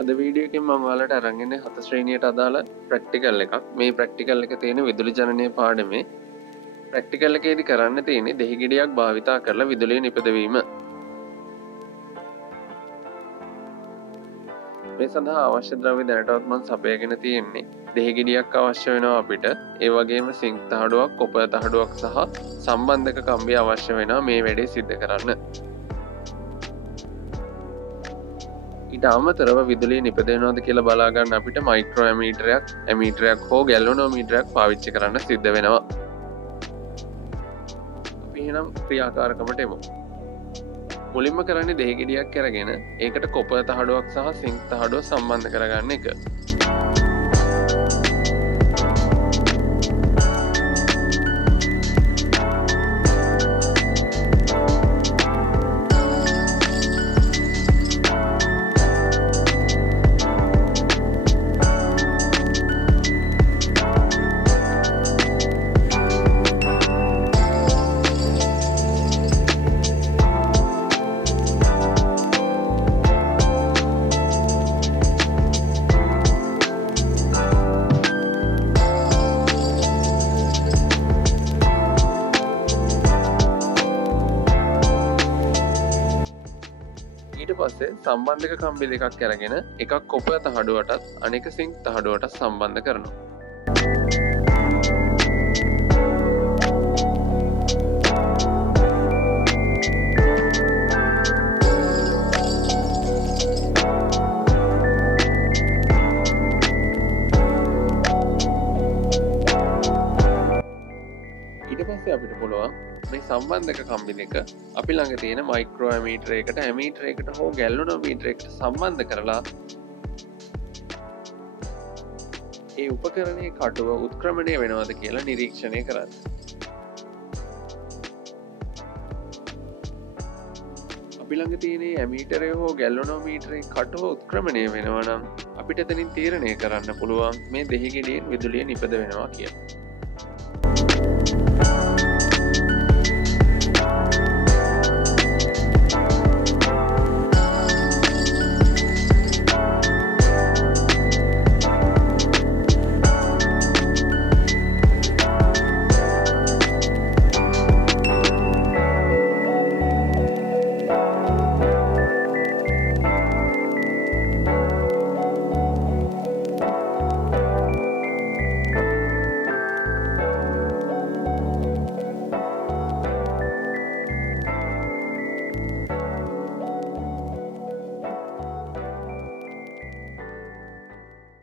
අද වීඩියෝ එකෙන් මම ඔයාලට අරන් එන්නේ 7 ශ්‍රේණියට අදාළ ප්‍රැක්ටිකල් එකක්. මේ ප්‍රැක්ටිකල් එක තියෙන විදුලි ජනනය පාඩමේ ප්‍රැක්ටිකල් එකේදී කරන්න තියෙන්නේ දෙහිගෙඩියක් භාවිතා කරලා විදුලිය නිපදවීම. මේ සඳහා අවශ්‍ය ද්‍රව්‍ය දැනටවත් මම සපයගෙන තියෙන්නේ. දෙහිගෙඩියක් අවශ්‍ය වෙනවා අපිට. ඒ වගේම සිංක් තහඩුවක්, කොපර් තහඩුවක් සහ සම්බන්ධක කම්බිය අවශ්‍ය වෙනවා මේ වැඩේ සිද්ධ කරන්න. ඊට අමතරව විදුලිය නිපදවෙනවද කියලා බලා ගන්න අපිට මයික්‍රෝ ඇමීටරයක් හෝ ගැල්වනෝමීටරයක් පාවිච්චි කරන්න සිද්ධ වෙනවා. අපි එහෙනම් ක්‍රියාකාරකමට එමු. මුලින්ම කරන්නේ දෙහිගෙඩියක් අරගෙන ඒකට කොපර් තහඩුවක් සහ සිංක් තහඩුව සම්බන්ධ කරගන්න එක. ඊට පස්සේ සම්බන්ධක කම්බි දෙකක් අරගෙන එකක් කොපර් තහඩුවටත් අනෙක සිංක් තහඩුවටත් සම්බන්ධ කරනවා. ඊට පස්සේ අපිට පුළුවන් මේ සම්බන්ධක කම්බි දෙක අපි ළඟ තියෙන මයික්‍රෝ ඇමීටරයකට ඇමීටරයකට හෝ ගැල්වනෝමීටරයකට සම්බන්ධ කරලා ඒ උපකරණයේ කටුව උත්ක්‍රමණය වෙනවද කියලා නිරීක්ෂණය කරන්න. අපි ළඟ තියෙන ඇමීටරය හෝ ගැල්වනෝමීටරයේ කටුව උත්ක්‍රමණය වෙනවා නම් අපිට එතනින් තීරණය කරන්න පුළුවන් මේ දෙහිගෙඩියෙන් විදුලිය නිපද වෙනවා කියලා.